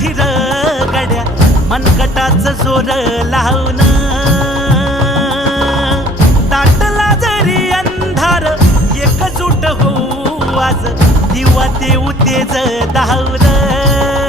साठी र गड्या मनगटाचं जोर लावून दाटला जरी अंधार एकजूट होऊ आज दिवा देऊ तेज धावलं